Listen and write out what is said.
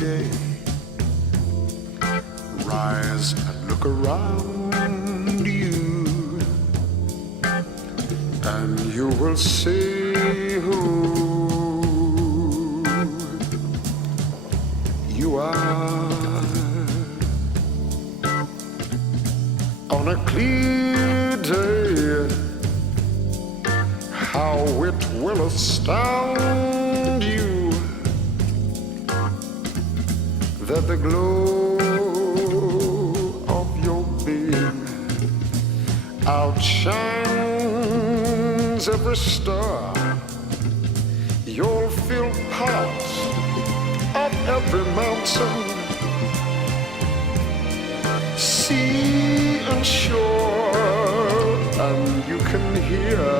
day. Rise and look around you, and you will see who you are. On a clear day, how it will astound you that the glow of your being outshines every star. You'll feel part of every mountain, sea and shore, and you can hear